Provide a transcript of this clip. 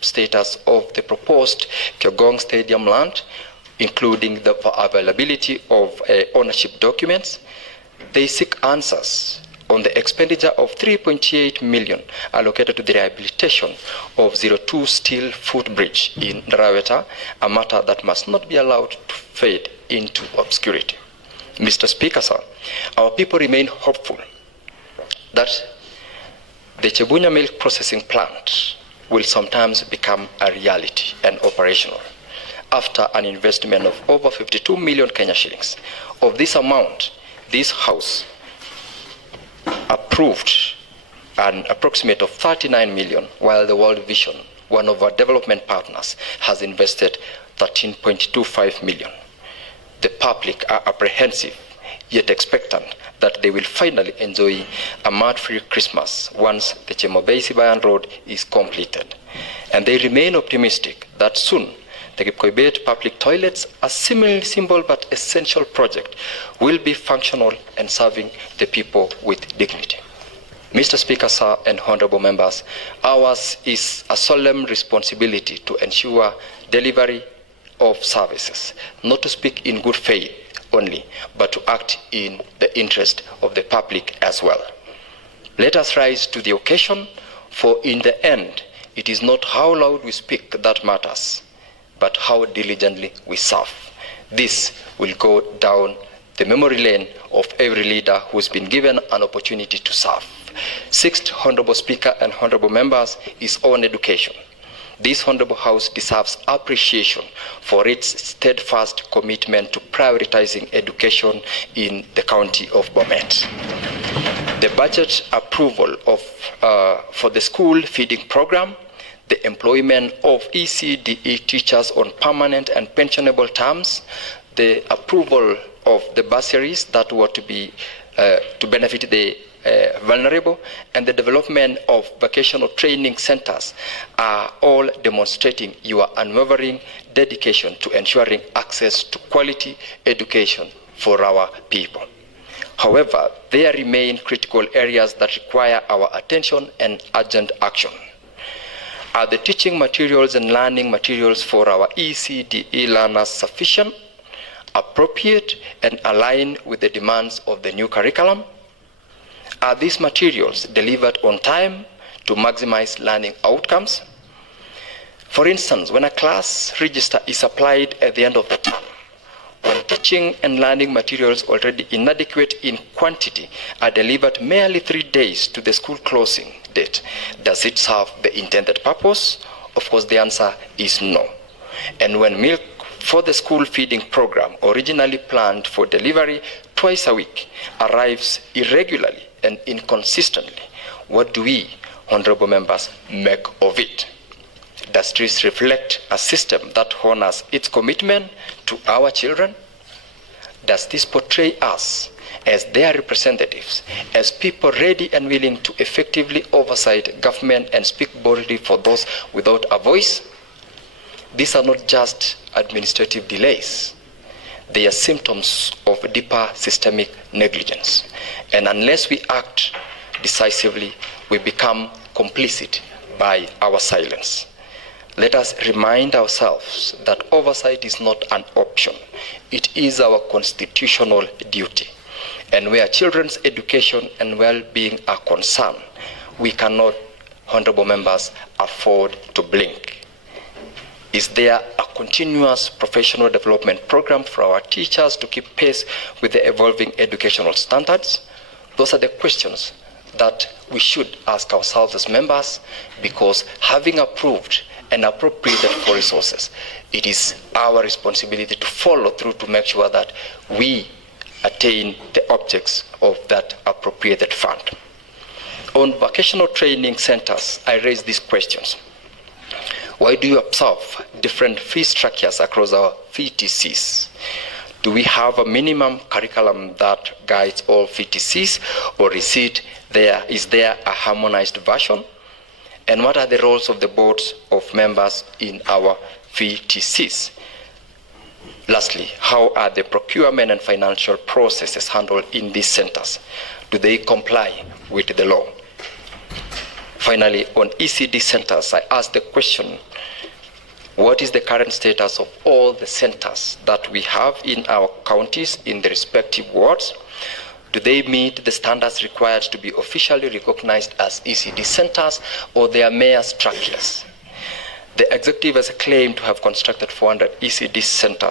status of the proposed Kyogong Stadium land, including the availability of ownership documents. They seek answers on the expenditure of 3.8 million allocated to the rehabilitation of 02 steel footbridge in Raweta, a matter that must not be allowed to fade into obscurity. Mr. Speaker, sir, our people remain hopeful that the Chebunya milk processing plant will sometimes become a reality and operational after an investment of over 52 million Kenya shillings. Of this amount, this House approved an approximate of 39 million, while the World Vision, one of our development partners, has invested 13.25 million. The public are apprehensive, yet expectant that they will finally enjoy a mud-free Christmas once the Chemobei-Sibayan Road is completed. And they remain optimistic that soon the Kipkoibet public toilets, a similarly simple but essential project, will be functional and serving the people with dignity. Mr. Speaker, sir, and honorable members, ours is a solemn responsibility to ensure delivery of services, not to speak in good faith only, but to act in the interest of the public as well. Let us rise to the occasion, for in the end, it is not how loud we speak that matters, but how diligently we serve. This will go down the memory lane of every leader who's been given an opportunity to serve. Sixth, Honorable Speaker and honorable members, is on education. This honorable House deserves appreciation for its steadfast commitment to prioritizing education in the county of Bomet. The budget approval for the school feeding program, the employment of ECDE teachers on permanent and pensionable terms, the approval of the bursaries that were to be to benefit the vulnerable, and the development of vocational training centers are all demonstrating your unwavering dedication to ensuring access to quality education for our people. However, there remain critical areas that require our attention and urgent action. Are the teaching materials and learning materials for our ECDE learners sufficient, appropriate, and aligned with the demands of the new curriculum? Are these materials delivered on time to maximize learning outcomes? For instance, when a class register is applied at the end of the term, when teaching and learning materials already inadequate in quantity are delivered merely 3 days to the school closing date, does it serve the intended purpose? Of course, the answer is no. And when milk for the school feeding program, originally planned for delivery twice a week, arrives irregularly and inconsistently, what do we, honorable members, make of it? Does this reflect a system that honors its commitment to our children? Does this portray us as their representatives, as people ready and willing to effectively oversight government and speak boldly for those without a voice? These are not just administrative delays. They are symptoms of deeper systemic negligence. And unless we act decisively, we become complicit by our silence. Let us remind ourselves that oversight is not an option. It is our constitutional duty. And where children's education and well-being are concerned, we cannot, honorable members, afford to blink. Is there a continuous professional development program for our teachers to keep pace with the evolving educational standards? Those are the questions that we should ask ourselves as members, because having approved and appropriated for resources, it is our responsibility to follow through to make sure that we attain the objects of that appropriated fund. On vocational training centers, I raise these questions. Why do you observe different fee structures across our VTCs? Do we have a minimum curriculum that guides all VTCs, or is there a harmonized version? And what are the roles of the boards of members in our VTCs? Lastly, how are the procurement and financial processes handled in these centers? Do they comply with the law? Finally, on ECD centers, I asked the question, what is the current status of all the centers that we have in our counties in the respective wards? Do they meet the standards required to be officially recognized as ECD centers, or they are mere structures? The executive has claimed to have constructed 400 ECD centers